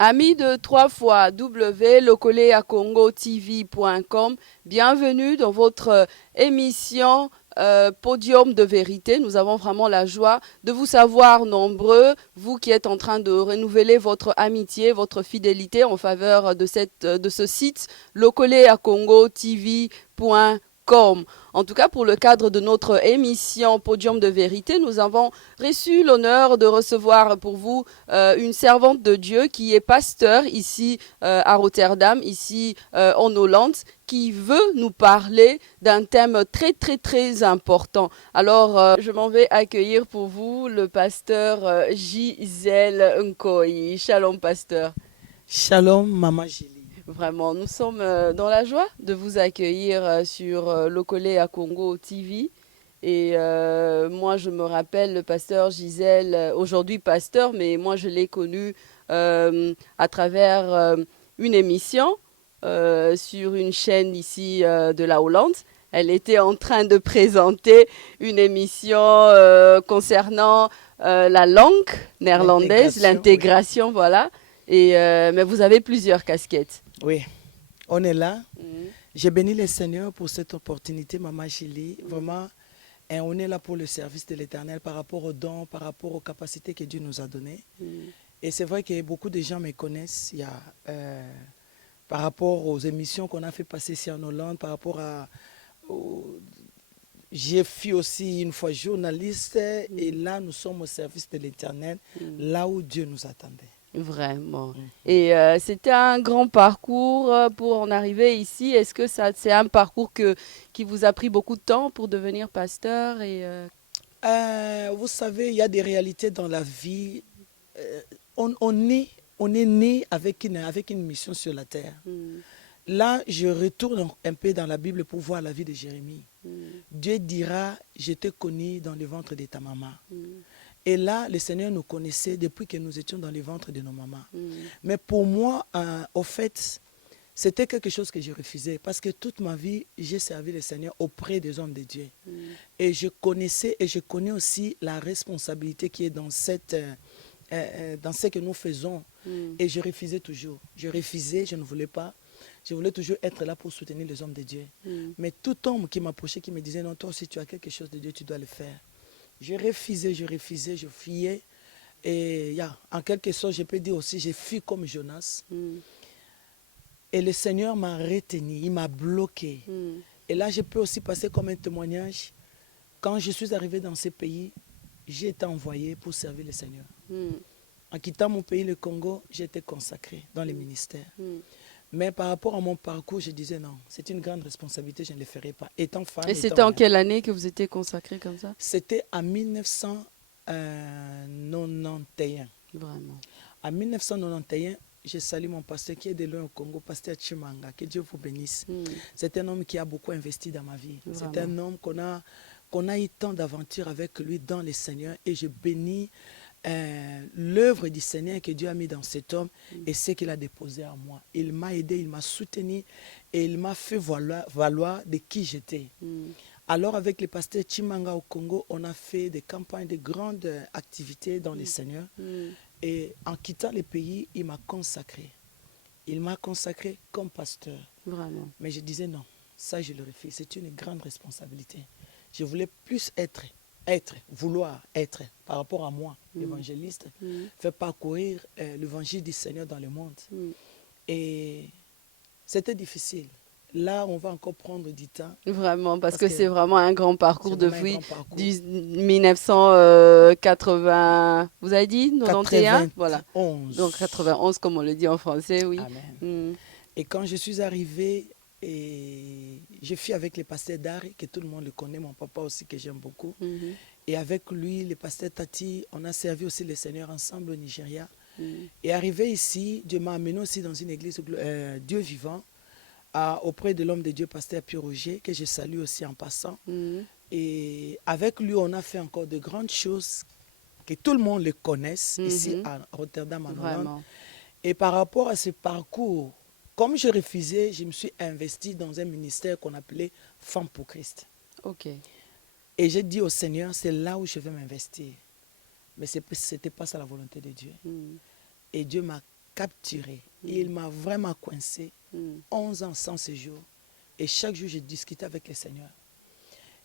Amis de 3 fois W, locoléacongotv.com, bienvenue dans votre émission Podium de vérité. Nous avons vraiment la joie de vous savoir nombreux, vous qui êtes en train de renouveler votre amitié, votre fidélité en faveur de ce site locoléacongotv.com. En tout cas, pour le cadre de notre émission Podium de vérité, nous avons reçu l'honneur de recevoir pour vous une servante de Dieu qui est pasteur ici à Rotterdam, ici en Hollande, qui veut nous parler d'un thème très très très important. Alors, je m'en vais accueillir pour vous le pasteur Gisèle Nkoyi. Shalom, pasteur. Shalom, Maman Julie. Vraiment, nous sommes dans la joie de vous accueillir sur Locolé à Congo TV. Et moi, je me rappelle le pasteur Gisèle, aujourd'hui pasteur, mais moi, je l'ai connu à travers une émission sur une chaîne ici de la Hollande. Elle était en train de présenter une émission concernant la langue néerlandaise, l'intégration, oui. Voilà. Et, mais vous avez plusieurs casquettes. Oui, on est là. J'ai béni le Seigneur pour cette opportunité, Maman Julie. Vraiment, et on est là pour le service de l'Éternel par rapport aux dons, par rapport aux capacités que Dieu nous a données. Et c'est vrai que beaucoup de gens me connaissent. Il y a, par rapport aux émissions qu'on a fait passer ici en Hollande, par rapport à... J'ai fait aussi une fois journaliste et là, nous sommes au service de l'Éternel, là où Dieu nous attendait. Vraiment. Et c'était un grand parcours pour en arriver ici. Est-ce que c'est un parcours qui vous a pris beaucoup de temps pour devenir pasteur vous savez, il y a des réalités dans la vie. On est né avec une mission sur la terre. Là, je retourne un peu dans la Bible pour voir la vie de Jérémie. Dieu dira, je te connais dans le ventre de ta maman. Et là, le Seigneur nous connaissait depuis que nous étions dans les ventres de nos mamans. Mais pour moi, au fait, c'était quelque chose que je refusais. Parce que toute ma vie, j'ai servi le Seigneur auprès des hommes de Dieu. Et je connaissais et je connais aussi la responsabilité qui est dans ce que nous faisons. Et je refusais toujours. Je refusais, je ne voulais pas. Je voulais toujours être là pour soutenir les hommes de Dieu. Mais tout homme qui m'approchait, qui me disait, non, toi, si tu as quelque chose de Dieu, tu dois le faire. Je refusais, je fuyais. Et en quelque sorte, je peux dire aussi, j'ai fui comme Jonas. Et le Seigneur m'a retenu, il m'a bloqué. Et là, je peux aussi passer comme un témoignage. Quand je suis arrivé dans ce pays, j'ai été envoyé pour servir le Seigneur. En quittant mon pays, le Congo, j'ai été consacré dans les ministères. Mais par rapport à mon parcours, je disais non, c'est une grande responsabilité, je ne le ferai pas. Étant femme, et c'était en quelle année que vous étiez consacré comme ça? C'était en 1991. Vraiment. En 1991, je salue mon pasteur qui est de loin au Congo, pasteur Chimanga, que Dieu vous bénisse. C'est un homme qui a beaucoup investi dans ma vie. C'est un homme qu'on a eu tant d'aventures avec lui dans le Seigneur et je bénis l'œuvre du Seigneur que Dieu a mis dans cet homme et ce qu'il a déposé en moi. Il m'a aidé, il m'a soutenu et il m'a fait valoir de qui j'étais. Alors avec le pasteur Chimanga au Congo, on a fait des campagnes, de grandes activités dans le Seigneur. Et en quittant le pays, il m'a consacré. Il m'a consacré comme pasteur. Vraiment. Mais je disais non, ça je le refuse. C'est une grande responsabilité. Je voulais plus vouloir être, par rapport à moi, évangéliste, faire parcourir l'évangile du Seigneur dans le monde. Et c'était difficile. Là, on va encore prendre du temps. Vraiment, parce que c'est vraiment un grand parcours de vie du 1980, vous avez dit 91? Voilà. Donc 91, comme on le dit en français, oui. Amen. Et quand je suis arrivé, je suis avec le pasteur Dari, que tout le monde le connaît, mon papa aussi, que j'aime beaucoup. Et avec lui, le pasteur Tati, on a servi aussi le Seigneur ensemble au Nigeria. Et arrivé ici, Dieu m'a amené aussi dans une église Dieu vivant, auprès de l'homme de Dieu, pasteur Pierre Roger, que je salue aussi en passant. Et avec lui, on a fait encore de grandes choses, que tout le monde le connaisse, ici à Rotterdam, en Hollande. Et par rapport à ce parcours, comme je refusais, je me suis investi dans un ministère qu'on appelait Femmes pour Christ. Ok. Et j'ai dit au Seigneur, c'est là où je vais m'investir. Mais ce n'était pas ça la volonté de Dieu. Et Dieu m'a capturé. Et il m'a vraiment coincé. 11 ans sans séjour. Et chaque jour, je discutais avec le Seigneur.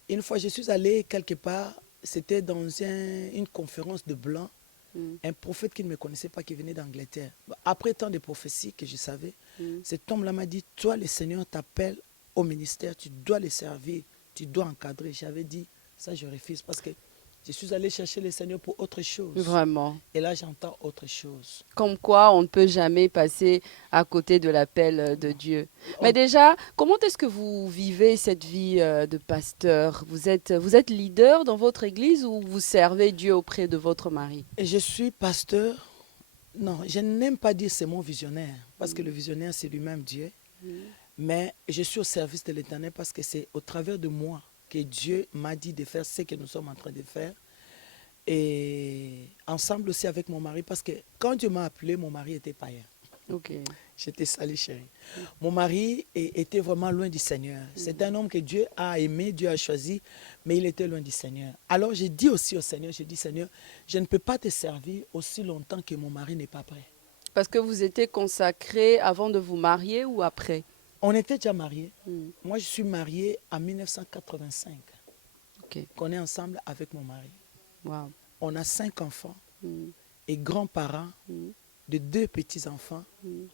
Une fois, je suis allé quelque part, c'était dans une conférence de Blancs, un prophète qui ne me connaissait pas, qui venait d'Angleterre. Après tant de prophéties que je savais, cet homme-là m'a dit, toi, le Seigneur t'appelle au ministère, tu dois le servir, tu dois encadrer. J'avais dit, ça, je refuse parce que je suis allé chercher le Seigneur pour autre chose. Vraiment. Et là, j'entends autre chose. Comme quoi, on ne peut jamais passer à côté de l'appel de Dieu. Mais déjà, comment est-ce que vous vivez cette vie de pasteur? Vous êtes leader dans votre église ou vous servez Dieu auprès de votre mari? Et je suis pasteur. Non, je n'aime pas dire c'est mon visionnaire, parce que le visionnaire, c'est lui-même Dieu. Mais je suis au service de l'Éternel parce que c'est au travers de moi que Dieu m'a dit de faire ce que nous sommes en train de faire. Et ensemble aussi avec mon mari, parce que quand Dieu m'a appelé, mon mari était païen. Ok. J'étais salé, chérie. Mon mari était vraiment loin du Seigneur. C'est un homme que Dieu a aimé, Dieu a choisi, mais il était loin du Seigneur. Alors j'ai dit aussi au Seigneur, j'ai dit, Seigneur, je ne peux pas te servir aussi longtemps que mon mari n'est pas prêt. Parce que vous étiez consacré avant de vous marier ou après? On était déjà mariés. Moi, je suis marié en 1985. Ok. On est ensemble avec mon mari. Wow. On a 5 enfants et grands-parents de 2 petits-enfants.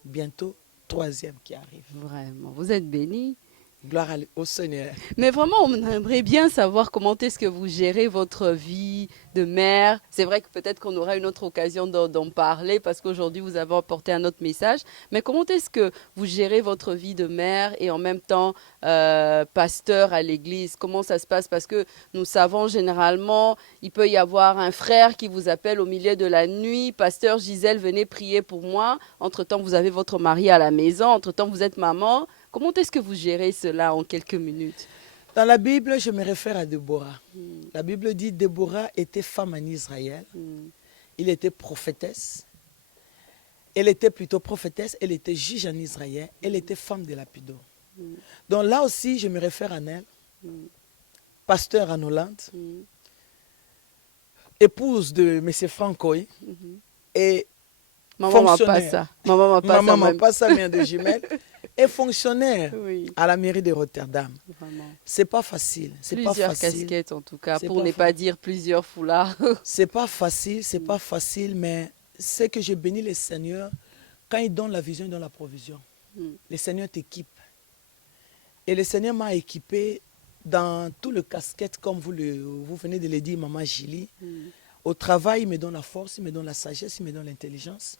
Bientôt, 3e qui arrive. Vraiment, vous êtes bénis. Gloire au Seigneur. Mais vraiment, on aimerait bien savoir comment est-ce que vous gérez votre vie de mère. C'est vrai que peut-être qu'on aura une autre occasion d'en parler parce qu'aujourd'hui, vous avez apporté un autre message. Mais comment est-ce que vous gérez votre vie de mère et en même temps pasteur à l'église? Comment ça se passe? Parce que nous savons généralement, il peut y avoir un frère qui vous appelle au milieu de la nuit. Pasteur Gisèle, venez prier pour moi. Entre-temps, vous avez votre mari à la maison. Entre-temps, vous êtes maman. Comment est-ce que vous gérez cela en quelques minutes? Dans la Bible, je me réfère à Déborah. La Bible dit Déborah était femme en Israël. Il était prophétesse. Elle était plutôt prophétesse. Elle était juge en Israël. Elle était femme de Lapido. Donc là aussi, je me réfère à elle. Pasteur en Hollande. Épouse de M. Francoy. Et Maman m'a pas fonctionnaire. ça. Maman m'a pas ça. Maman m'a même. pas sa mère de jumelles. Et fonctionnaire Oui, à la mairie de Rotterdam. vraiment. C'est pas facile. C'est pas Plusieurs facile. casquettes en tout cas, C'est pour pas ne pas dire plusieurs foulards. C'est pas facile, c'est pas facile, mais c'est que je bénis le Seigneur quand il donne la vision, il donne la provision. Le Seigneur t'équipe. Et le Seigneur m'a équipé dans tout le casquette, comme vous venez de le dire, Maman Julie. Au travail, il me donne la force, il me donne la sagesse, il me donne l'intelligence.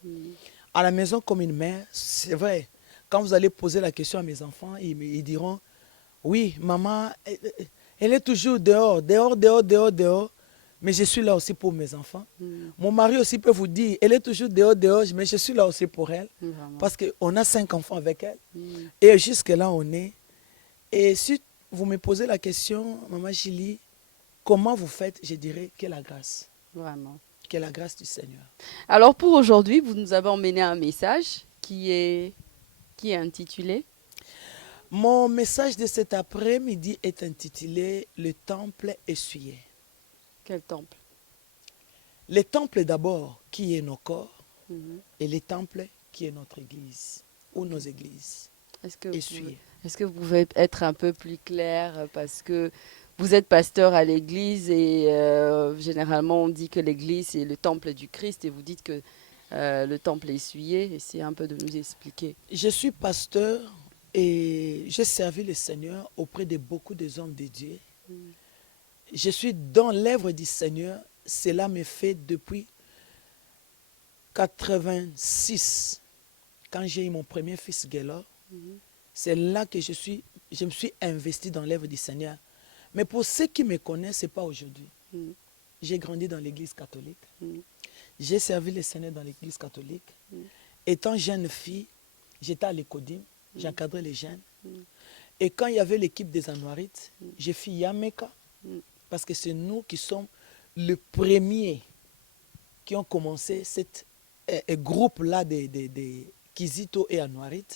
À la maison, comme une mère, c'est vrai. Quand vous allez poser la question à mes enfants, ils diront, oui, maman, elle est toujours dehors, dehors, dehors, dehors, dehors. Mais je suis là aussi pour mes enfants. Mon mari aussi peut vous dire, elle est toujours dehors, dehors, mais je suis là aussi pour elle. Vraiment. Parce qu'on a 5 enfants avec elle. Et jusque-là, on est. Et si vous me posez la question, Maman Julie, comment vous faites? Je dirais que la grâce. Vraiment. Que la grâce du Seigneur. Alors pour aujourd'hui, vous nous avez emmené un message qui est intitulé Mon message de cet après-midi est intitulé « Le temple essuyé ». Quel temple? Le temple d'abord, qui est nos corps, et le temple qui est notre église, ou nos églises Est-ce que essuyées. Est-ce que vous pouvez être un peu plus clair parce que vous êtes pasteur à l'église et généralement on dit que l'église est le temple du Christ et vous dites que le temple est essuyé. Essayez un peu de nous expliquer. Je suis pasteur et j'ai servi le Seigneur auprès de beaucoup de hommes de Dieu. Je suis dans l'œuvre du Seigneur. Cela me fait depuis 86, quand j'ai eu mon premier fils Gaylor. C'est là que je me suis investi dans l'œuvre du Seigneur. Mais pour ceux qui me connaissent, ce n'est pas aujourd'hui. J'ai grandi dans l'église catholique. J'ai servi le Seigneur dans l'église catholique. Étant jeune fille, j'étais à l'Écodim, j'encadrais les jeunes. Et quand il y avait l'équipe des Anouarites, j'ai fait Yameka, parce que c'est nous qui sommes les premiers qui ont commencé cette groupe là de Kizito et Anouarit.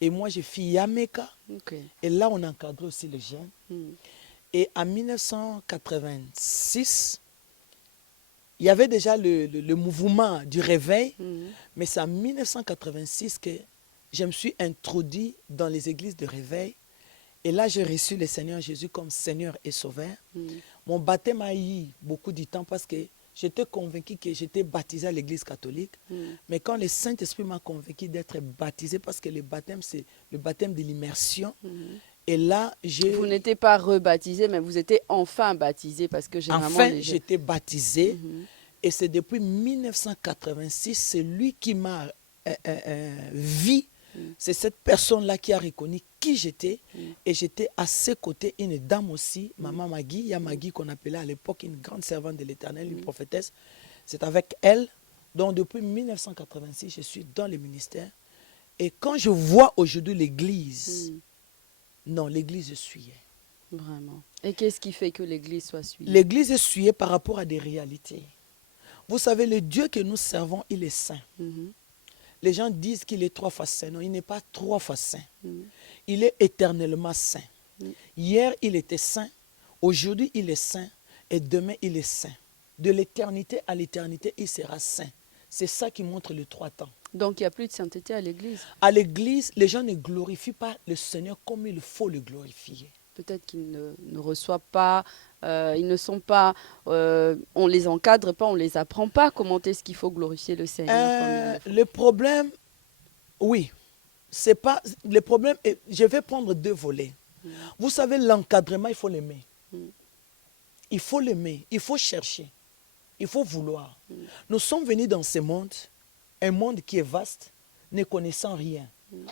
Et moi, j'ai fait Yameka. Okay. Et là, on encadrait aussi les jeunes. Et en 1986, il y avait déjà le mouvement du réveil. Mais c'est en 1986 que je me suis introduit dans les églises de réveil. Et là, j'ai reçu le Seigneur Jésus comme Seigneur et Sauveur. Mon baptême a eu beaucoup de temps parce que j'étais convaincu que j'étais baptisé à l'église catholique. Mais quand le Saint-Esprit m'a convaincu d'être baptisé, parce que le baptême, c'est le baptême de l'immersion. Et là, vous n'étiez pas rebaptisé, mais vous étiez enfin baptisé parce que généralement... Enfin, j'étais baptisé. Et c'est depuis 1986, c'est lui qui m'a vu. C'est cette personne-là qui a reconnu qui j'étais. Et j'étais à ses côtés, une dame aussi, Maman Magui. Il y a Magui qu'on appelait à l'époque une grande servante de l'Éternel, une prophétesse. C'est avec elle. Donc depuis 1986, je suis dans le ministère. Et quand je vois aujourd'hui l'église, non, l'église est souillée. Vraiment. Et qu'est-ce qui fait que l'église soit souillée? L'église est souillée par rapport à des réalités. Vous savez, le Dieu que nous servons, il est saint. Les gens disent qu'il est 3 fois saint. Non, il n'est pas 3 fois saint. Il est éternellement saint. Hier, il était saint. Aujourd'hui, il est saint. Et demain, il est saint. De l'éternité à l'éternité, il sera saint. C'est ça qui montre le 3 temps. Donc, il n'y a plus de sainteté à l'église. À l'église, les gens ne glorifient pas le Seigneur comme il faut le glorifier. Peut-être qu'ils ne reçoivent pas, ils ne sont pas, on les encadre pas, on les apprend pas comment est-ce qu'il faut glorifier le Seigneur. Le problème, oui, c'est pas le problème. Je vais prendre 2 volets. Vous savez, l'encadrement, il faut l'aimer. Il faut l'aimer, il faut chercher, il faut vouloir. Nous sommes venus dans ce monde, un monde qui est vaste, ne connaissant rien.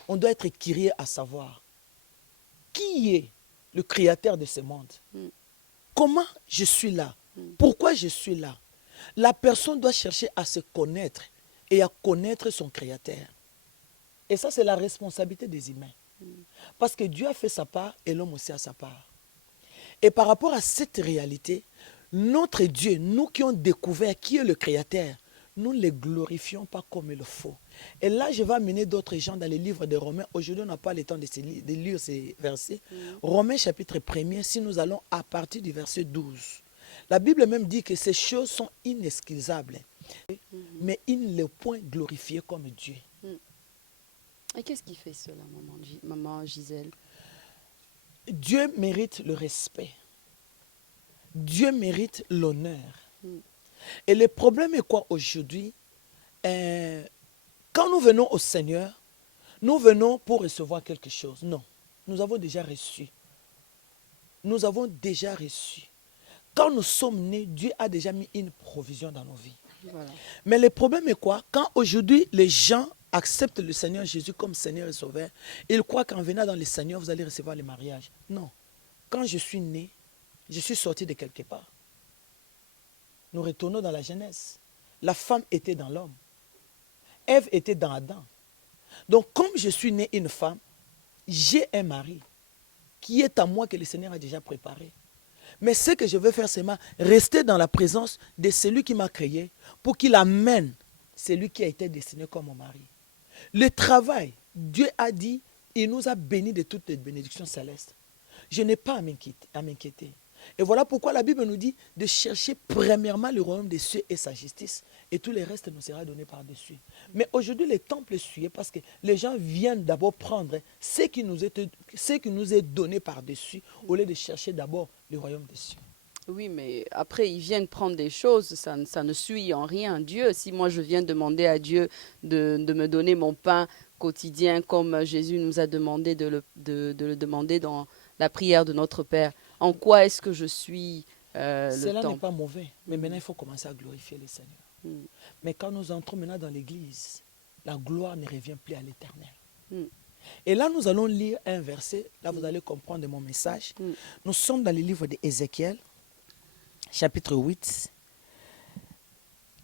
On doit être curieux à savoir qui est le créateur de ce monde. Comment je suis là? Pourquoi je suis là? La personne doit chercher à se connaître et à connaître son créateur. Et ça, c'est la responsabilité des humains. Parce que Dieu a fait sa part et l'homme aussi a sa part. Et par rapport à cette réalité, notre Dieu, nous qui avons découvert qui est le créateur, nous ne le glorifions pas comme il le faut. Et là, je vais amener d'autres gens dans les livres de Romains. Aujourd'hui, on n'a pas le temps de lire ces versets. Romains chapitre 1er, si nous allons à partir du verset 12. La Bible même dit que ces choses sont inexcusables. Mais il ne les point glorifié comme Dieu. Et qu'est-ce qui fait cela, maman Gisèle? Dieu mérite le respect. Dieu mérite l'honneur. Et le problème est quoi aujourd'hui? Quand nous venons au Seigneur, nous venons pour recevoir quelque chose. Non, nous avons déjà reçu. Nous avons déjà reçu. Quand nous sommes nés, Dieu a déjà mis une provision dans nos vies. Voilà. Mais le problème est quoi? Quand aujourd'hui les gens acceptent le Seigneur Jésus comme Seigneur et Sauveur, ils croient qu'en venant dans le Seigneur, vous allez recevoir le mariage. Non. Quand je suis né, je suis sorti de quelque part. Nous retournons dans la Genèse. La femme était dans l'homme. Ève était dans Adam. Donc, comme je suis né une femme, j'ai un mari qui est à moi que le Seigneur a déjà préparé. Mais ce que je veux faire, c'est rester dans la présence de celui qui m'a créé pour qu'il amène celui qui a été destiné comme mon mari. Le travail, Dieu a dit, il nous a bénis de toutes les bénédictions célestes. Je n'ai pas à m'inquiéter. Et voilà pourquoi la Bible nous dit de chercher premièrement le royaume des cieux et sa justice, et tout le reste nous sera donné par-dessus. Mais aujourd'hui, le temple est souillé parce que les gens viennent d'abord prendre ce qui nous est donné par-dessus, au lieu de chercher d'abord le royaume des cieux. Oui, mais après, ils viennent prendre des choses, ça ne suit en rien Dieu. Si moi, je viens demander à Dieu de me donner mon pain quotidien, comme Jésus nous a demandé de le demander dans la prière de notre Père, en quoi est-ce que je suis le Cela temple? n'est pas mauvais, mais maintenant, il faut commencer à glorifier le Seigneur. Mais quand nous entrons maintenant dans l'église, la gloire ne revient plus à l'Éternel. Et là, nous allons lire un verset. Là, vous allez comprendre mon message. Nous sommes dans le livre d'Ézéchiel, chapitre 8.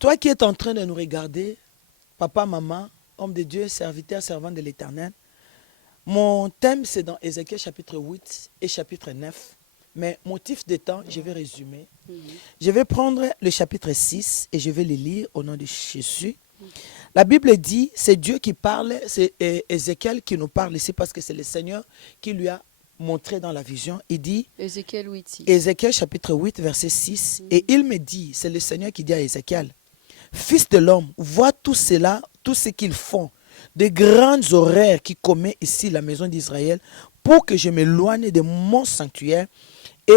Toi qui es en train de nous regarder, papa, maman, homme de Dieu, serviteur, servant de l'Éternel, mon thème, c'est dans Ézéchiel, chapitre 8 et chapitre 9. Mais motif de temps, je vais résumer. Je vais prendre le chapitre 6 et je vais le lire au nom de Jésus. La Bible dit, c'est Dieu qui parle, c'est Ézéchiel qui nous parle ici parce que c'est le Seigneur qui lui a montré dans la vision. Il dit, Ézéchiel 8, 6. Ézéchiel chapitre 8, verset 6, et il me dit, c'est le Seigneur qui dit à Ézéchiel, Fils de l'homme, vois tout cela, tout ce qu'ils font, de grandes horreurs qui commet ici la maison d'Israël, pour que je m'éloigne de mon sanctuaire,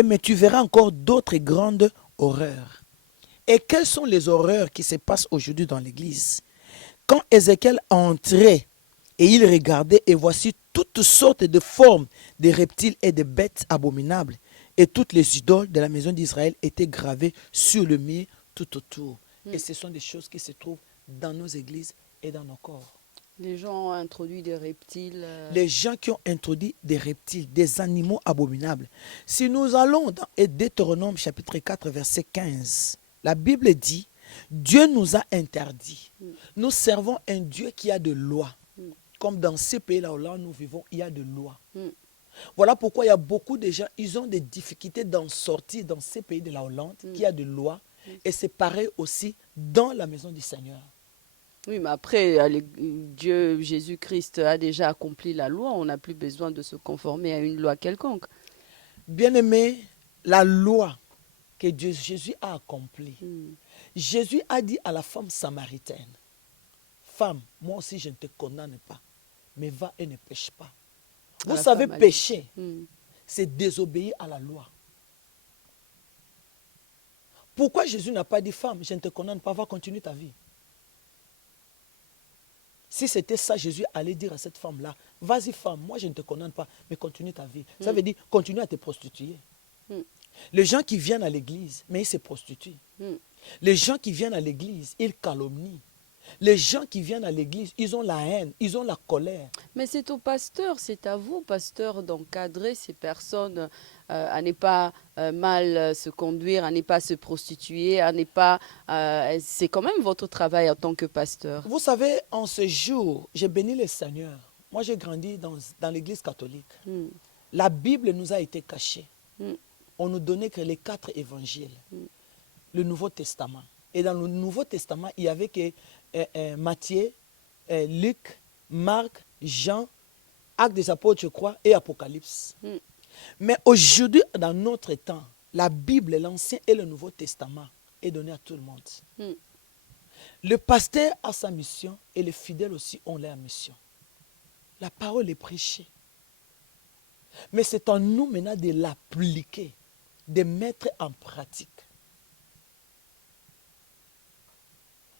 mais tu verras encore d'autres grandes horreurs. Et quelles sont les horreurs qui se passent aujourd'hui dans l'église? Quand Ézéchiel entrait et il regardait, et voici toutes sortes de formes de reptiles et de bêtes abominables, et toutes les idoles de la maison d'Israël étaient gravées sur le mur tout autour. Et ce sont des choses qui se trouvent dans nos églises et dans nos corps. Les gens ont introduit des reptiles. Les gens qui ont introduit des reptiles, des animaux abominables. Si nous allons dans Deutéronome chapitre 4, verset 15, la Bible dit, Dieu nous a interdit. Nous servons un Dieu qui a de lois. Comme dans ces pays-là où là nous vivons, il y a de lois. Voilà pourquoi il y a beaucoup de gens, ils ont des difficultés d'en sortir dans ces pays de la Hollande, qui a de lois. Et c'est pareil aussi dans la maison du Seigneur. Oui, mais après, Dieu, Jésus-Christ a déjà accompli la loi. On n'a plus besoin de se conformer à une loi quelconque. Bien-aimé, la loi que Jésus a accomplie. Jésus a dit à la femme samaritaine, femme, moi aussi je ne te condamne pas, mais va et ne pêche pas. Vous savez, pécher, c'est désobéir à la loi. Pourquoi Jésus n'a pas dit, femme, je ne te condamne pas, va continuer ta vie? Si c'était ça, Jésus allait dire à cette femme-là, vas-y femme, moi je ne te condamne pas, mais continue ta vie. Ça veut dire, continue à te prostituer. Les gens qui viennent à l'église, mais ils se prostituent. Les gens qui viennent à l'église, ils calomnient. Les gens qui viennent à l'église, ils ont la haine, ils ont la colère. Mais c'est au pasteur, c'est à vous, pasteur, d'encadrer ces personnes à ne pas mal se conduire, à ne pas se prostituer, à ne pas... c'est quand même votre travail en tant que pasteur. Vous savez, en ce jour, j'ai béni le Seigneur. Moi, j'ai grandi dans l'église catholique. La Bible nous a été cachée. On nous donnait que les 4 évangiles, le Nouveau Testament. Et dans le Nouveau Testament, il y avait que Matthieu, Luc, Marc, Jean, Actes des Apôtres, je crois, et Apocalypse. Mais aujourd'hui, dans notre temps, la Bible, l'Ancien et le Nouveau Testament est donné à tout le monde. Le pasteur a sa mission et les fidèles aussi ont leur mission. La parole est prêchée. Mais c'est en nous maintenant de l'appliquer, de mettre en pratique.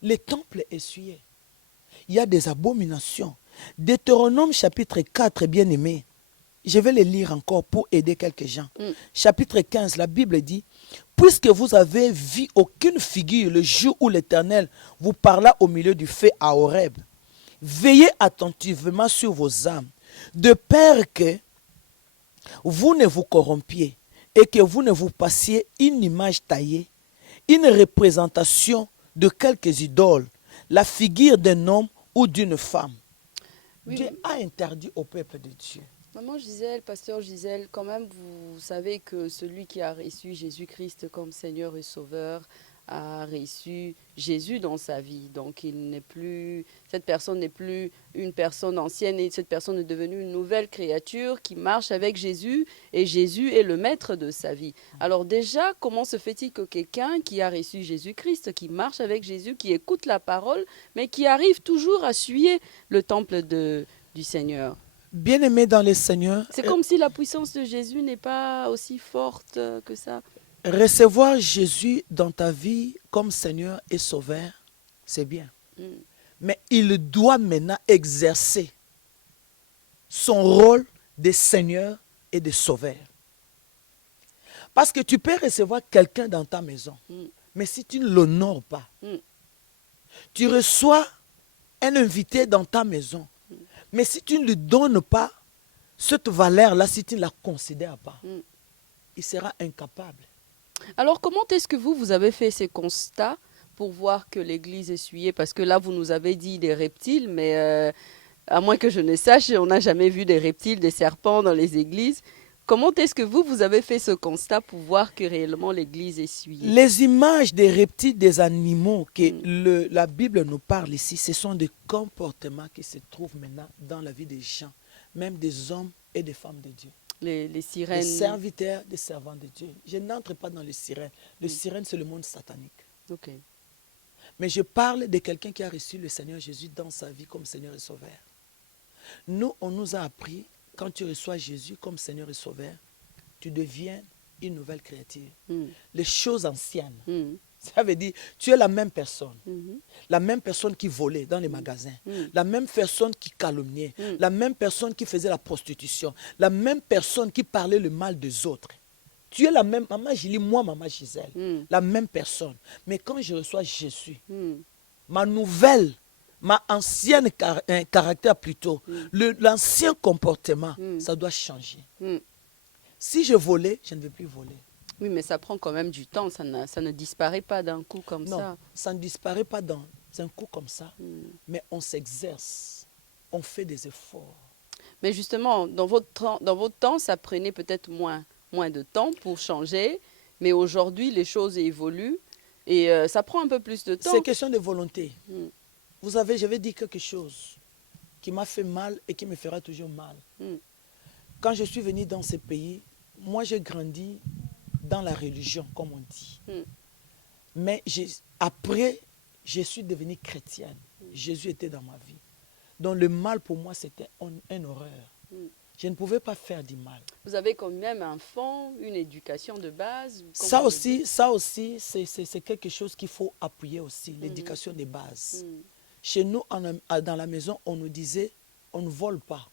Les temples essuyés. Il y a des abominations. Deutéronome chapitre 4, bien aimé. Je vais le lire encore pour aider quelques gens. Chapitre 15, la Bible dit, puisque vous avez vu aucune figure le jour où l'Éternel vous parla au milieu du feu à Horeb, veillez attentivement sur vos âmes, de peur que vous ne vous corrompiez et que vous ne vous passiez une image taillée, une représentation de quelques idoles, la figure d'un homme ou d'une femme. Oui. Dieu a interdit au peuple de Dieu. Maman Gisèle, pasteur Gisèle, quand même, vous savez que celui qui a reçu Jésus-Christ comme Seigneur et Sauveur a reçu Jésus dans sa vie. Donc, cette personne n'est plus une personne ancienne et cette personne est devenue une nouvelle créature qui marche avec Jésus et Jésus est le maître de sa vie. Alors déjà, comment se fait-il que quelqu'un qui a reçu Jésus-Christ, qui marche avec Jésus, qui écoute la parole, mais qui arrive toujours à souiller le temple du Seigneur? Bien-aimé dans le Seigneur. C'est comme si la puissance de Jésus n'est pas aussi forte que ça. Recevoir Jésus dans ta vie comme Seigneur et Sauveur, c'est bien. Mais il doit maintenant exercer son rôle de Seigneur et de Sauveur. Parce que tu peux recevoir quelqu'un dans ta maison, mais si tu ne l'honores pas, tu reçois un invité dans ta maison, mais si tu ne lui donnes pas cette valeur-là, si tu ne la considères pas, il sera incapable. Alors, comment est-ce que vous avez fait ces constats pour voir que l'Église est souillée? Parce que là, vous nous avez dit des reptiles, mais à moins que je ne sache, on n'a jamais vu des reptiles, des serpents dans les églises. Comment est-ce que vous avez fait ce constat pour voir que réellement l'Église est souillée? Les images des reptiles, des animaux que la Bible nous parle ici, ce sont des comportements qui se trouvent maintenant dans la vie des gens, même des hommes et des femmes de Dieu. Les sirènes. Des serviteurs, des servants de Dieu. Je n'entre pas dans les sirènes. Les sirènes, c'est le monde satanique. Ok. Mais je parle de quelqu'un qui a reçu le Seigneur Jésus dans sa vie comme Seigneur et Sauveur. Nous, on nous a appris, quand tu reçois Jésus comme Seigneur et Sauveur, tu deviens une nouvelle créature. Les choses anciennes. Ça veut dire, tu es la même personne. La même personne qui volait dans les magasins. La même personne qui calomniait. La même personne qui faisait la prostitution. La même personne qui parlait le mal des autres. Tu es la même, maman Julie, moi, maman Gisèle. La même personne. Mais quand je reçois Jésus, ma nouvelle, ma ancienne caractère plutôt, l'ancien comportement, ça doit changer. Si je volais, je ne veux plus voler. Oui, mais ça prend quand même du temps, ça ne disparaît pas d'un coup comme ça. Non, ça ne disparaît pas d'un coup comme ça, mais on s'exerce, on fait des efforts. Mais justement, dans votre temps, ça prenait peut-être moins de temps pour changer, mais aujourd'hui, les choses évoluent et ça prend un peu plus de temps. C'est question de volonté. Vous savez, je vais dire quelque chose qui m'a fait mal et qui me fera toujours mal. Quand je suis venu dans ces pays, moi j'ai grandi dans la religion, comme on dit. Mais après, je suis devenue chrétienne. Jésus était dans ma vie. Donc le mal pour moi, c'était une horreur. Je ne pouvais pas faire du mal. Vous avez quand même un fond, une éducation de base. Ça aussi, c'est quelque chose qu'il faut appuyer aussi, l'éducation de base. Chez nous, dans la maison, on nous disait, on ne vole pas.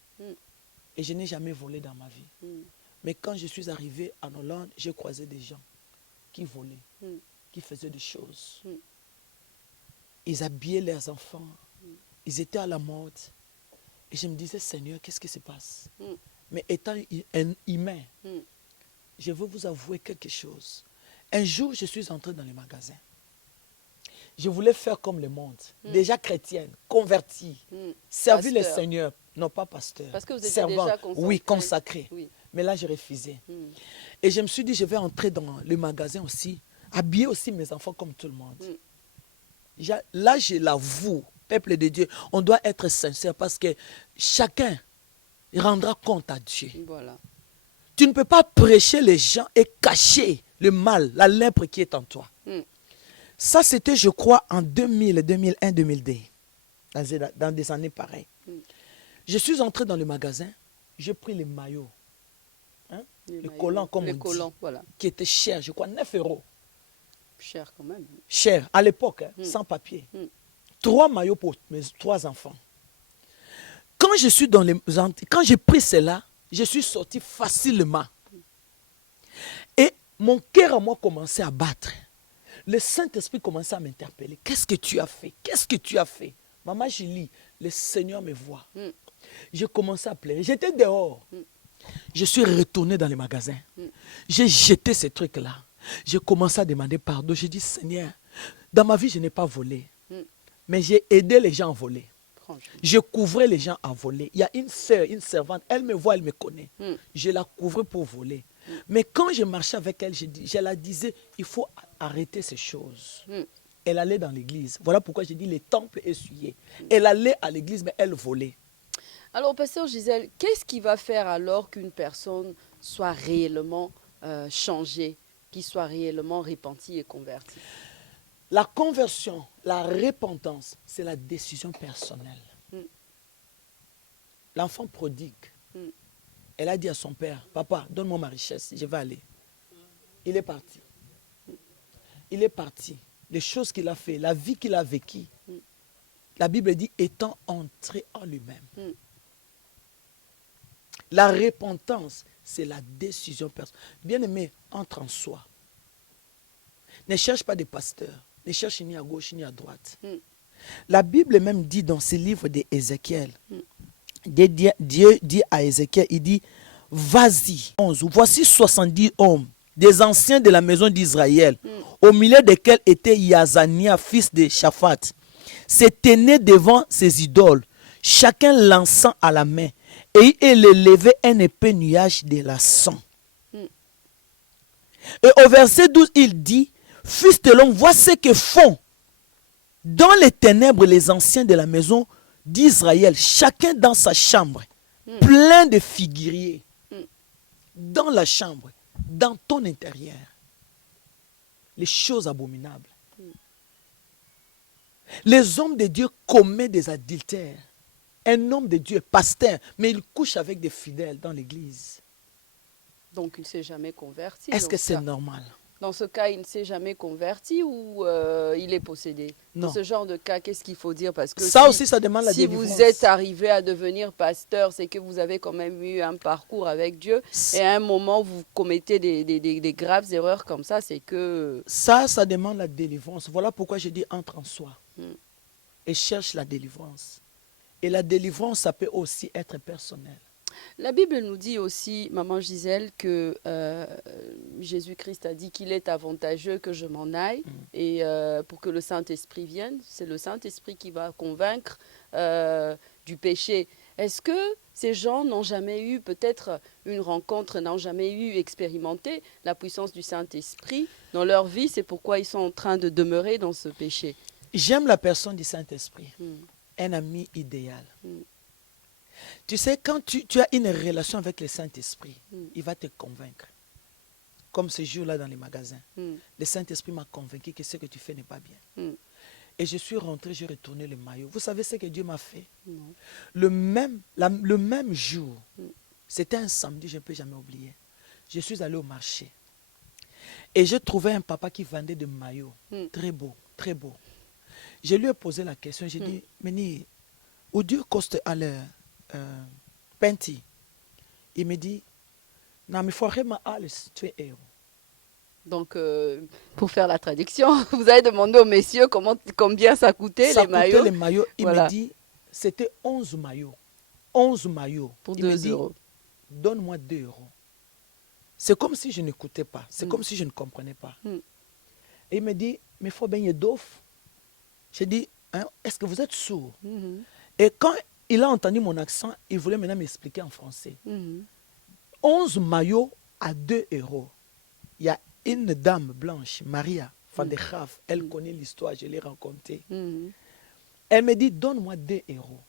Et je n'ai jamais volé dans ma vie. Mais quand je suis arrivé en Hollande, j'ai croisé des gens qui volaient, qui faisaient des choses. Ils habillaient leurs enfants. Ils étaient à la mode. Et je me disais, Seigneur, qu'est-ce qui se passe? Mais étant un humain, je veux vous avouer quelque chose. Un jour, je suis entré dans les magasins. Je voulais faire comme le monde. Déjà chrétienne, convertie, servir le Seigneur. Non, pas pasteur. Parce que vous étiez servant, déjà consacré. Oui, consacré. Oui. Mais là, j'ai refusé. Et je me suis dit, je vais entrer dans le magasin aussi, habiller aussi mes enfants comme tout le monde. Là, je l'avoue, peuple de Dieu, on doit être sincère parce que chacun rendra compte à Dieu. Voilà. Tu ne peux pas prêcher les gens et cacher le mal, la lèpre qui est en toi. Ça, c'était, je crois, en 2000, 2001, 2002, dans des années pareilles. Je suis entré dans le magasin, j'ai pris les maillots, les collants, comme on dit, voilà. qui étaient chers, je crois, 9 €. Cher quand même. Cher, à l'époque, sans papier. 3 maillots pour mes 3 enfants. Quand j'ai pris cela, je suis sorti facilement. Et mon cœur à moi commençait à battre. Le Saint-Esprit commençait à m'interpeller. Qu'est-ce que tu as fait? Qu'est-ce que tu as fait? Maman Julie, le Seigneur me voit. J'ai commencé à pleurer. J'étais dehors. Je suis retourné dans les magasins. J'ai jeté ces trucs-là. J'ai commencé à demander pardon. J'ai dit, Seigneur, dans ma vie, je n'ai pas volé. Mais j'ai aidé les gens à voler. Je couvrais les gens à voler. Il y a une sœur, une servante, elle me voit, elle me connaît. Je la couvrais pour voler. Mais quand je marchais avec elle, je la disais, il faut arrêter ces choses. Elle allait dans l'église. Voilà pourquoi j'ai dit les temples essuyés. Elle allait à l'église, mais elle volait. Alors, pasteur Gisèle, qu'est-ce qui va faire alors qu'une personne soit réellement changée, qu'il soit réellement repenti et converti? La conversion, la repentance, c'est la décision personnelle. L'enfant prodigue, elle a dit à son père, papa, donne-moi ma richesse, je vais aller. Il est parti. Il est parti. Les choses qu'il a fait, la vie qu'il a vécue, la Bible dit, étant entré en lui-même. La repentance, c'est la décision personnelle. Bien-aimé, entre en soi. Ne cherche pas des pasteurs. Ne cherche ni à gauche ni à droite. La Bible même dit dans ce livre d'Ézéchiel, Dieu dit à Ézéchiel, il dit, vas-y, voici 70 hommes, des anciens de la maison d'Israël, au milieu desquels était Yazania, fils de Shaphat, se tenaient devant ses idoles, chacun lançant à la main, et il élevait un épais nuage de la sang. Et au verset 12, il dit, fils de l'homme, vois ce que font dans les ténèbres les anciens de la maison d'Israël, chacun dans sa chambre, plein de figuiers, dans la chambre, dans ton intérieur, les choses abominables. Les hommes de Dieu commettent des adultères. Un homme de Dieu est pasteur, mais il couche avec des fidèles dans l'église. Donc il ne s'est jamais converti. Est-ce que c'est normal? Dans ce cas, il ne s'est jamais converti ou il est possédé? Non. Dans ce genre de cas, qu'est-ce qu'il faut dire? Parce que ça aussi, ça demande la délivrance. Si vous êtes arrivé à devenir pasteur, c'est que vous avez quand même eu un parcours avec Dieu. Et à un moment, vous commettez des graves erreurs comme ça, c'est que... Ça demande la délivrance. Voilà pourquoi je dis entre en soi. Et cherche la délivrance. Et la délivrance, ça peut aussi être personnel. La Bible nous dit aussi, maman Gisèle, que Jésus-Christ a dit qu'il est avantageux que je m'en aille et pour que le Saint-Esprit vienne. C'est le Saint-Esprit qui va convaincre du péché. Est-ce que ces gens n'ont jamais eu peut-être une rencontre, n'ont jamais eu expérimenté la puissance du Saint-Esprit dans leur vie? C'est pourquoi ils sont en train de demeurer dans ce péché. J'aime la personne du Saint-Esprit. Un ami idéal. Tu sais, quand tu as une relation avec le Saint-Esprit, il va te convaincre. Comme ce jour-là dans les magasins. Le Saint-Esprit m'a convaincu que ce que tu fais n'est pas bien. Et je suis rentré, j'ai retourné le maillot. Vous savez ce que Dieu m'a fait? Le même jour, c'était un samedi, je ne peux jamais oublier. Je suis allé au marché. Et j'ai trouvé un papa qui vendait des maillots. Très beau, très beau. Je lui ai posé la question, j'ai dit, mais où Dieu coste à l'heure penti. Il me dit, non, mais il faut vraiment aller, tu es héros. Donc, pour faire la traduction, vous avez demandé aux messieurs combien ça coûtait les maillots. Les maillots. Il me dit, c'était 11 maillots. 11 maillots. Pour il 2 me dit, euros. Donne-moi 2 euros. C'est comme si je n'écoutais pas. C'est comme si je ne comprenais pas. Et il me dit, mais il faut baigner d'offre. J'ai dit, hein, est-ce que vous êtes sourd? Et quand il a entendu mon accent, il voulait maintenant m'expliquer en français. 11 maillots à 2 euros. Il y a une dame blanche, Maria Van de Graaf, elle connaît l'histoire, je l'ai rencontrée. Elle me dit, donne-moi 2 euros.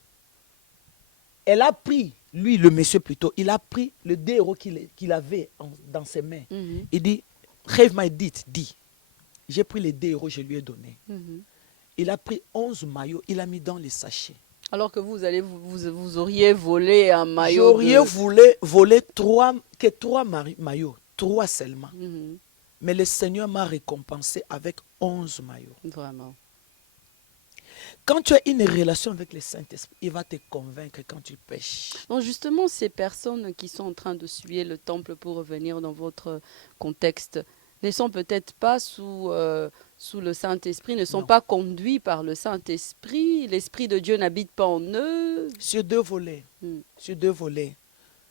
Elle a pris, lui, le monsieur plutôt, il a pris le 2 euros qu'il avait dans ses mains. Il dit, rêve my dit. J'ai pris les 2 euros, je lui ai donné. Il a pris 11 maillots, il a mis dans les sachets. Alors que vous auriez volé un maillot. J'aurais voulu voler 3 maillots, 3 seulement. Mais le Seigneur m'a récompensé avec 11 maillots. Vraiment. Quand tu as une relation avec le Saint-Esprit, il va te convaincre quand tu pêches. Donc justement, ces personnes qui sont en train de suyer le temple pour revenir dans votre contexte, ne sont peut-être pas sous le Saint-Esprit, ne sont pas conduits par le Saint-Esprit. L'Esprit de Dieu n'habite pas en eux. Sur 2 volets. Sur 2 volets.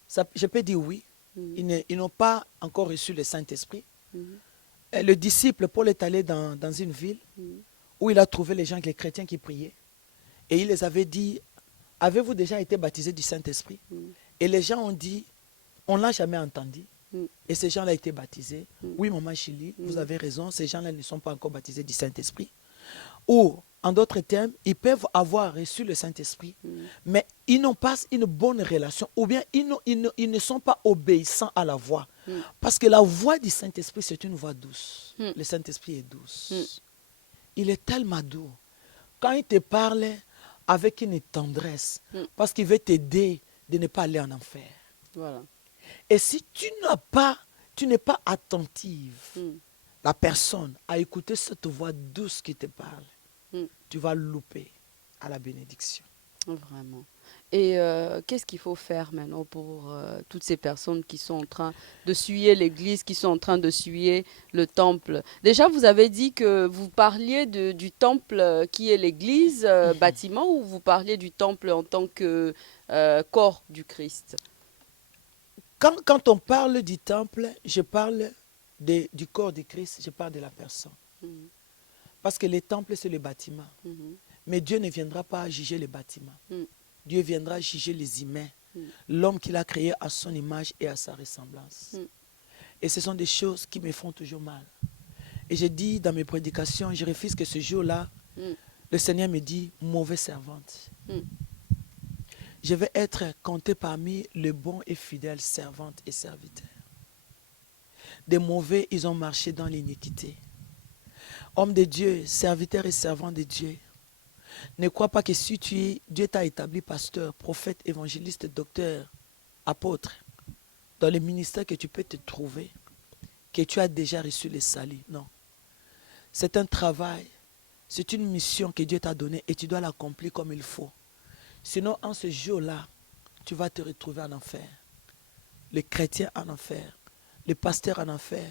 Ça, je peux dire oui. Ils n'ont pas encore reçu le Saint-Esprit. Le disciple Paul est allé dans une ville où il a trouvé les chrétiens qui priaient. Et il les avait dit, avez-vous déjà été baptisés du Saint-Esprit? Et les gens ont dit, on ne l'a jamais entendu. Et ces gens-là ont été baptisés. Oui, maman Chili, vous avez raison, ces gens-là ne sont pas encore baptisés du Saint-Esprit. Ou, en d'autres termes, ils peuvent avoir reçu le Saint-Esprit, mais ils n'ont pas une bonne relation, ou bien ils ne sont pas obéissants à la voix. Parce que la voix du Saint-Esprit, c'est une voix douce. Le Saint-Esprit est douce. Il est tellement doux. Quand il te parle avec une tendresse, parce qu'il veut t'aider de ne pas aller en enfer. Voilà. Et si tu n'es pas attentive, la personne, à écouter cette voix douce qui te parle, tu vas louper à la bénédiction. Vraiment. Et qu'est-ce qu'il faut faire maintenant pour toutes ces personnes qui sont en train de suyer l'église, qui sont en train de suyer le temple? Déjà, vous avez dit que vous parliez du temple qui est l'église, bâtiment, ou vous parliez du temple en tant que corps du Christ? Quand on parle du temple, je parle du corps du Christ, je parle de la personne. Parce que le temple, c'est le bâtiment. Mais Dieu ne viendra pas juger les bâtiments. Dieu viendra juger les humains. L'homme qu'il a créé à son image et à sa ressemblance. Et ce sont des choses qui me font toujours mal. Et je dis dans mes prédications, je refuse que ce jour-là, le Seigneur me dit, mauvaise servante. Je vais être compté parmi les bons et fidèles servantes et serviteurs. Des mauvais, ils ont marché dans l'iniquité. Hommes de Dieu, serviteurs et servants de Dieu, ne crois pas que si Dieu t'a établi pasteur, prophète, évangéliste, docteur, apôtre, dans le ministère que tu peux te trouver, que tu as déjà reçu le salut. Non. C'est un travail, c'est une mission que Dieu t'a donnée et tu dois l'accomplir comme il faut. Sinon, en ce jour-là, tu vas te retrouver en enfer. Les chrétiens en enfer, les pasteurs en enfer.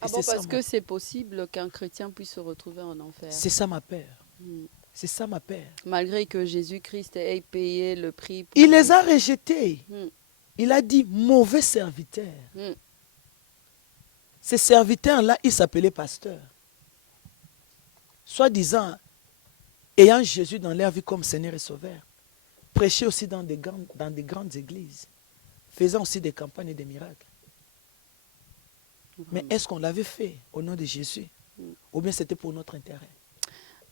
Ah bon, parce que c'est possible qu'un chrétien puisse se retrouver en enfer. C'est ça ma peur. C'est ça ma peur. Malgré que Jésus-Christ ait payé le prix. Pour... Il les a rejetés. Il a dit mauvais serviteur. Ces serviteurs-là, ils s'appelaient pasteurs. Soi-disant, ayant Jésus dans leur vie comme Seigneur et Sauveur. Prêcher aussi dans des grandes églises. Faisant aussi des campagnes et des miracles. Mais est-ce qu'on l'avait fait au nom de Jésus? Ou bien c'était pour notre intérêt?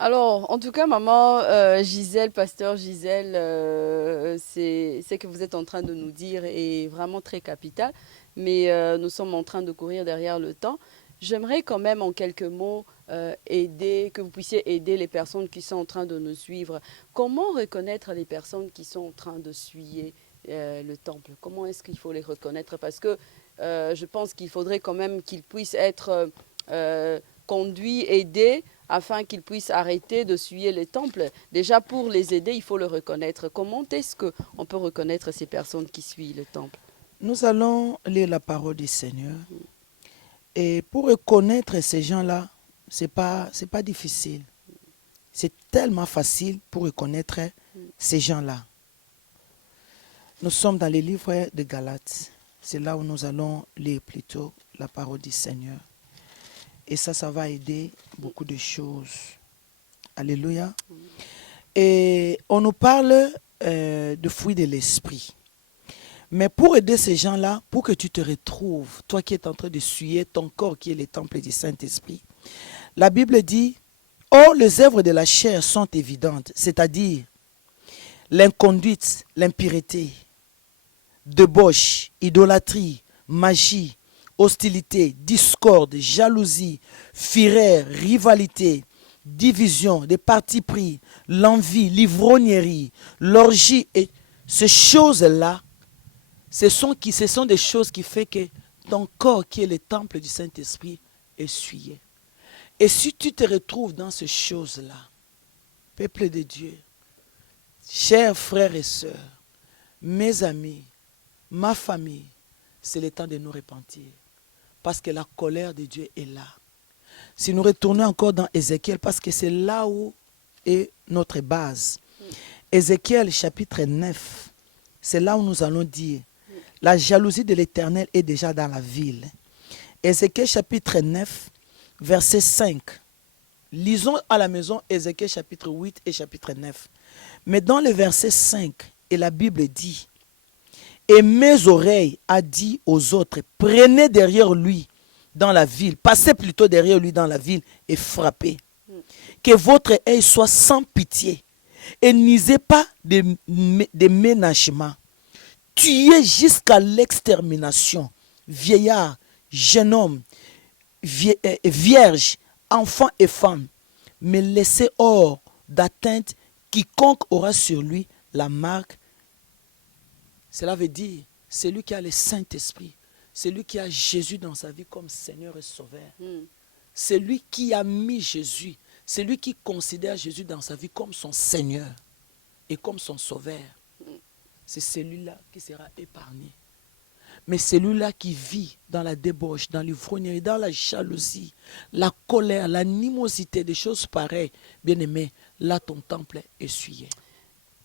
Alors, en tout cas, maman Gisèle, pasteur Gisèle, c'est que vous êtes en train de nous dire est vraiment très capital. Mais nous sommes en train de courir derrière le temps. J'aimerais quand même en quelques mots que vous puissiez aider les personnes qui sont en train de nous suivre. Comment reconnaître les personnes qui sont en train de suyer le temple? Comment est-ce qu'il faut les reconnaître? Parce que je pense qu'il faudrait quand même qu'ils puissent être conduits, aidés, afin qu'ils puissent arrêter de suyer le temple. Déjà, pour les aider, il faut le reconnaître. Comment est-ce qu'on peut reconnaître ces personnes qui suivent le temple? Nous allons lire la parole du Seigneur. Et pour reconnaître ces gens-là, ce n'est pas difficile. C'est tellement facile pour reconnaître ces gens-là. Nous sommes dans les livres de Galates. C'est là où nous allons lire plutôt la parole du Seigneur. Et ça va aider beaucoup de choses. Alléluia. Et on nous parle de fruits de l'esprit. Mais pour aider ces gens-là, pour que tu te retrouves, toi qui es en train de suyer ton corps qui est le temple du Saint-Esprit, la Bible dit, « Or, les œuvres de la chair sont évidentes, c'est-à-dire l'inconduite, l'impureté, débauche, idolâtrie, magie, hostilité, discorde, jalousie, fureur, rivalité, division, des partis pris, l'envie, l'ivrognerie, l'orgie et ces choses-là, ce sont des choses qui font que ton corps, qui est le temple du Saint-Esprit, est souillé. Et si tu te retrouves dans ces choses-là, peuple de Dieu, chers frères et sœurs, mes amis, ma famille, c'est le temps de nous repentir. Parce que la colère de Dieu est là. Si nous retournons encore dans Ézéchiel, parce que c'est là où est notre base. Ézéchiel chapitre 9, c'est là où nous allons dire, la jalousie de l'Éternel est déjà dans la ville. Ézéchiel chapitre 9, verset 5. Lisons à la maison Ézéchiel chapitre 8 et chapitre 9. Mais dans le verset 5, et la Bible dit, « Et mes oreilles a dit aux autres, prenez derrière lui dans la ville, passez plutôt derrière lui dans la ville et frappez. Que votre œil soit sans pitié et n'isez pas des ménagements. Tuez jusqu'à l'extermination, vieillards, jeunes hommes, vierges, enfants et femmes, mais laissez hors d'atteinte quiconque aura sur lui la marque. » Cela veut dire, celui qui a le Saint-Esprit, celui qui a Jésus dans sa vie comme Seigneur et Sauveur, celui qui a mis Jésus, celui qui considère Jésus dans sa vie comme son Seigneur et comme son Sauveur, c'est celui-là qui sera épargné. Mais celui-là qui vit dans la débauche, dans l'ivrognerie, dans la jalousie, la colère, l'animosité, des choses pareilles, bien aimé, là ton temple est essuyé.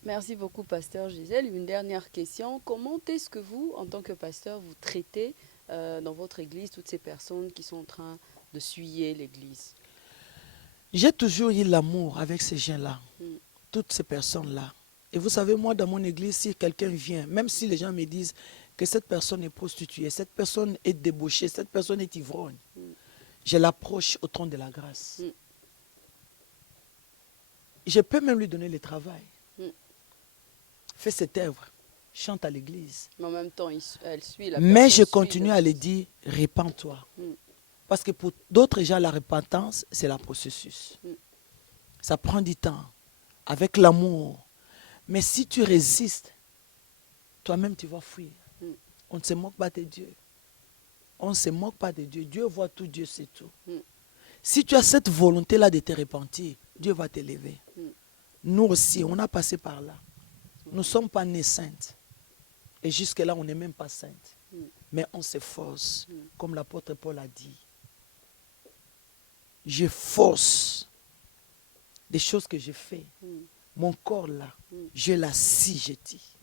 Merci beaucoup, pasteur Gisèle. Une dernière question. Comment est-ce que vous, en tant que pasteur, vous traitez dans votre église toutes ces personnes qui sont en train de suyer l'église? J'ai toujours eu l'amour avec ces gens-là, toutes ces personnes-là. Et vous savez, moi, dans mon église, si quelqu'un vient, même si les gens me disent, que cette personne est prostituée, cette personne est débauchée, cette personne est ivrogne, je l'approche au trône de la grâce. Je peux même lui donner le travail. Fais cette œuvre, chante à l'église. Mais en même temps, elle suit la Mais je personne continue suit à lui dire, répands-toi. Parce que pour d'autres gens, la repentance, c'est le processus. Ça prend du temps, avec l'amour. Mais si tu résistes, toi-même, tu vas fuir. On ne se moque pas de Dieu. On ne se moque pas de Dieu. Dieu voit tout, Dieu sait tout. Si tu as cette volonté-là de te repentir, Dieu va t'élever. Nous aussi, on a passé par là. Nous ne sommes pas nés saintes. Et jusque-là, on n'est même pas saintes. Mais on s'efforce, comme l'apôtre Paul a dit. Je force des choses que je fais. Mon corps là, je l'assujettis.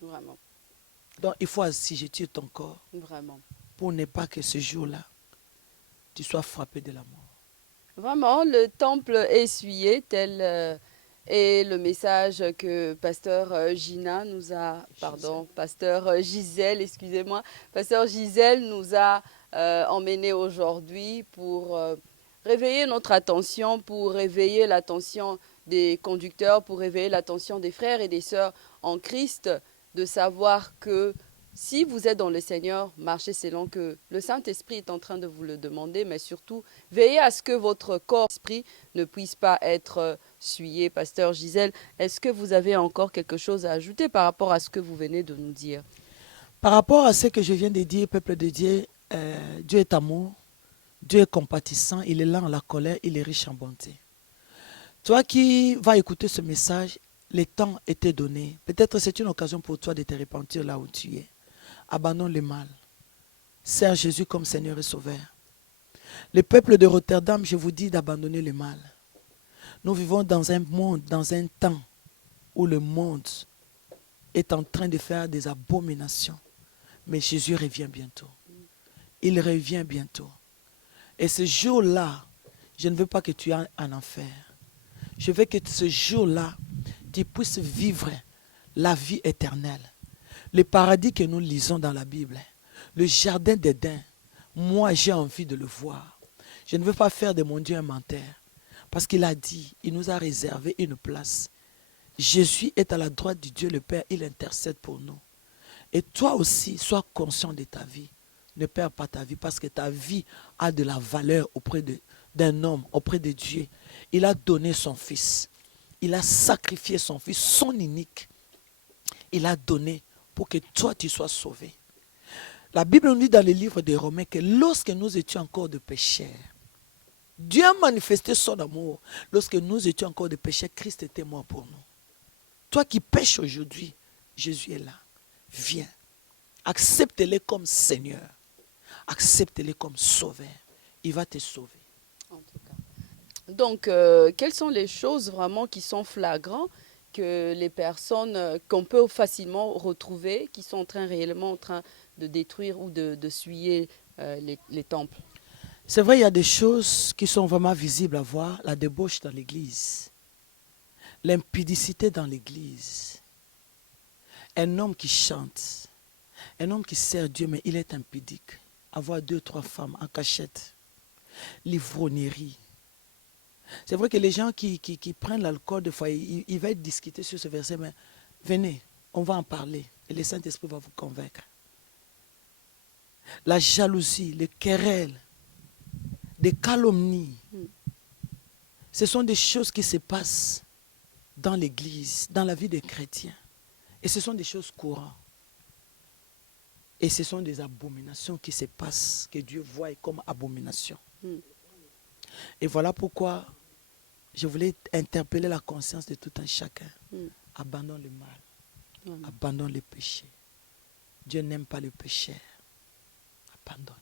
Vraiment. Donc il faut assujettir ton corps. Vraiment. Pour ne pas que ce jour-là, tu sois frappé de la mort. Vraiment, le temple essuyé, tel est le message que pasteur Gina nous a, pardon, pasteur Gisèle, excusez-moi, pasteur Gisèle nous a emmené aujourd'hui pour réveiller notre attention, pour réveiller l'attention des conducteurs, pour réveiller l'attention des frères et des sœurs en Christ, de savoir que si vous êtes dans le Seigneur, marchez selon que le Saint-Esprit est en train de vous le demander, mais surtout, veillez à ce que votre corps-esprit ne puisse pas être souillé. Pasteur Gisèle, est-ce que vous avez encore quelque chose à ajouter par rapport à ce que vous venez de nous dire? Par rapport à ce que je viens de dire, peuple de Dieu, Dieu est amour, Dieu est compatissant, il est lent en la colère, il est riche en bonté. Toi qui vas écouter ce message, le temps était donné. Peut-être c'est une occasion pour toi de te repentir là où tu es. Abandonne le mal. Sers Jésus comme Seigneur et Sauveur. Le peuple de Rotterdam, je vous dis d'abandonner le mal. Nous vivons dans un monde, dans un temps où le monde est en train de faire des abominations. Mais Jésus revient bientôt. Il revient bientôt. Et ce jour-là, je ne veux pas que tu ailles en enfer. Je veux que ce jour-là, tu puisses vivre la vie éternelle. Le paradis que nous lisons dans la Bible, le jardin d'Éden, moi j'ai envie de le voir. Je ne veux pas faire de mon Dieu un menteur. Parce qu'il a dit, il nous a réservé une place. Jésus est à la droite du Dieu le Père, il intercède pour nous. Et toi aussi, sois conscient de ta vie. Ne perds pas ta vie parce que ta vie a de la valeur auprès d'un homme, auprès de Dieu. Il a donné son fils. Il a sacrifié son fils, son unique. Il a donné pour que toi tu sois sauvé. La Bible nous dit dans le livre des Romains que lorsque nous étions encore de pécheurs, Dieu a manifesté son amour. Lorsque nous étions encore de pécheurs, Christ était mort pour nous. Toi qui pêches aujourd'hui, Jésus est là. Viens. Accepte-le comme Seigneur. Accepte-le comme Sauveur. Il va te sauver. En tout cas. Donc, quelles sont les choses vraiment qui sont flagrantes que les personnes qu'on peut facilement retrouver, qui sont réellement en train de détruire ou de souiller les temples? C'est vrai, il y a des choses qui sont vraiment visibles à voir. La débauche dans l'église. L'impudicité dans l'église. Un homme qui chante. Un homme qui sert Dieu, mais il est impudique. Avoir 2, 3 femmes en cachette. L'ivrognerie. C'est vrai que les gens qui prennent l'alcool, des fois, ils vont discuter sur ce verset, mais venez, on va en parler. Et le Saint-Esprit va vous convaincre. La jalousie, les querelles, des calomnies. Ce sont des choses qui se passent dans l'église, dans la vie des chrétiens. Et ce sont des choses courantes. Et ce sont des abominations qui se passent, que Dieu voit comme abominations. Et voilà pourquoi je voulais interpeller la conscience de tout un chacun. Abandonne le mal. Abandonne le péché. Dieu n'aime pas le péché. Abandonne.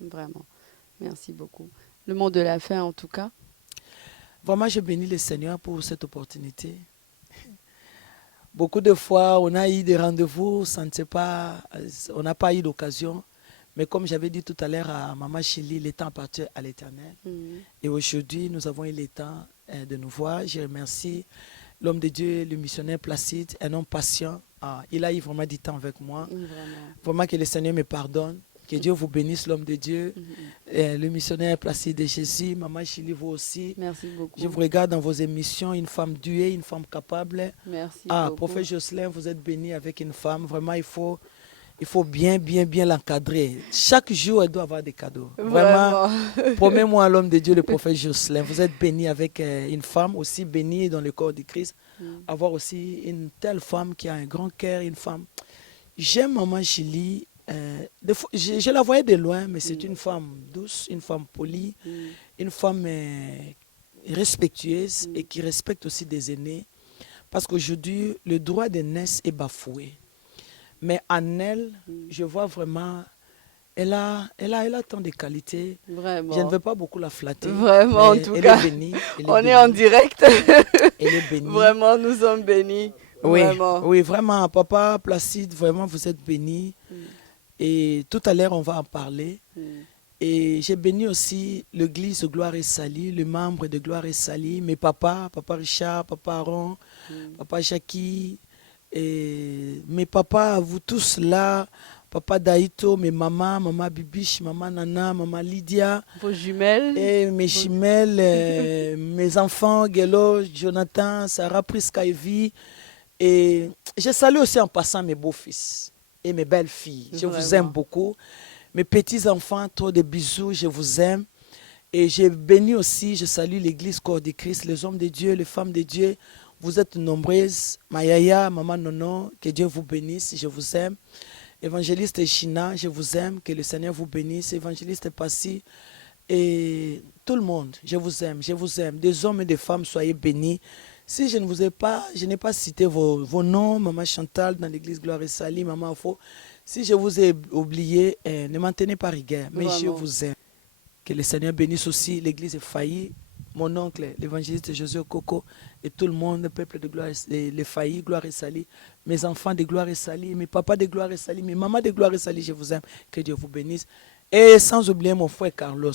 Vraiment. Merci beaucoup. Le mot de la fin, en tout cas. Vraiment, je bénis le Seigneur pour cette opportunité. Beaucoup de fois, on a eu des rendez-vous, on n'a pas eu d'occasion. Mais comme j'avais dit tout à l'heure à Maman Chili, le temps appartient à l'Éternel. Et aujourd'hui, nous avons eu le temps de nous voir. Je remercie l'homme de Dieu, le missionnaire Placide, un homme patient, il a eu vraiment du temps avec moi. Vraiment. Vraiment que le Seigneur me pardonne. Que Dieu vous bénisse, l'homme de Dieu. Le missionnaire Placide de Jésus, Maman Chili, vous aussi. Merci beaucoup. Je vous regarde dans vos émissions, une femme douée, une femme capable. Merci beaucoup. Prophète Jocelyn, vous êtes béni avec une femme. Vraiment, il faut bien l'encadrer. Chaque jour, elle doit avoir des cadeaux. Vraiment, promets-moi, l'homme de Dieu, le prophète Jocelyn, vous êtes béni avec une femme aussi bénie dans le corps de Christ. Avoir aussi une telle femme qui a un grand cœur, une femme. J'aime Maman Chili. Je la voyais de loin, mais c'est une femme douce, une femme polie, une femme respectueuse et qui respecte aussi des aînés. Parce qu'aujourd'hui, le droit d'aînesse est bafoué. Mais en elle, je vois vraiment, elle a tant de qualités. Vraiment. Je ne veux pas beaucoup la flatter. Vraiment, en tout cas. Elle est bénie, on est en direct. Elle est bénie. Vraiment, nous sommes bénis. Oui, vraiment. Oui, vraiment, Papa Placide, vraiment, vous êtes béni. Et tout à l'heure, on va en parler. Et j'ai béni aussi l'église Gloire et Salut, les membres de Gloire et Salut, mes papas, Papa Richard, Papa Aaron, Papa Jackie, et mes papas, vous tous là, Papa Daïto, mes mamans, Maman Bibiche, Maman Nana, Maman Lydia. Vos jumelles. Et mes jumelles, mes enfants, Gelo, Jonathan, Sarah Priska Evie. Et je salue aussi en passant mes beaux-fils et mes belles-filles. Je vous aime beaucoup. Mes petits-enfants, trop de bisous, je vous aime. Et j'ai béni aussi, je salue l'église Corps de Christ, les hommes de Dieu, les femmes de Dieu. Vous êtes nombreuses. Mayaya, Maman Nono, que Dieu vous bénisse, je vous aime. Évangéliste China, je vous aime, que le Seigneur vous bénisse. Évangéliste Passy, et tout le monde, je vous aime, je vous aime. Des hommes et des femmes, soyez bénis. Si je ne vous ai pas, je n'ai pas cité vos noms, Maman Chantal dans l'église Gloire et Salut, Maman Afo. Si je vous ai oublié, ne m'en tenez pas rigueur, mais je vous aime. Que le Seigneur bénisse aussi l'église Failli, mon oncle, l'évangéliste José Coco, et tout le monde, le peuple de Gloire, les Faillis, Gloire et Salut, mes enfants de Gloire et Salut, mes papas de Gloire et Salut, mes mamans de Gloire et Salut, je vous aime. Que Dieu vous bénisse. Et sans oublier mon frère Carlos,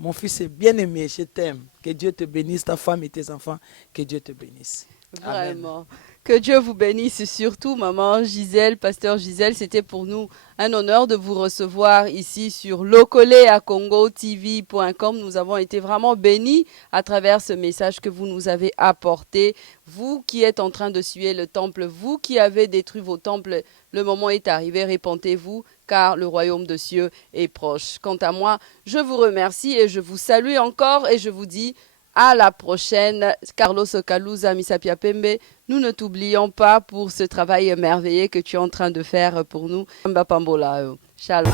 mon fils est bien aimé, je t'aime. Que Dieu te bénisse, ta femme et tes enfants, que Dieu te bénisse. Vraiment. Amen. Que Dieu vous bénisse, surtout maman Gisèle, pasteur Gisèle. C'était pour nous un honneur de vous recevoir ici sur locoleacongotv.com. Nous avons été vraiment bénis à travers ce message que vous nous avez apporté. Vous qui êtes en train de suer le temple, vous qui avez détruit vos temples, le moment est arrivé, répentez-vous, car le royaume de cieux est proche. Quant à moi, je vous remercie et je vous salue encore et je vous dis à la prochaine. Carlos Kalouza Misapia Pembe, nous ne t'oublions pas pour ce travail merveilleux que tu es en train de faire pour nous. Shalom.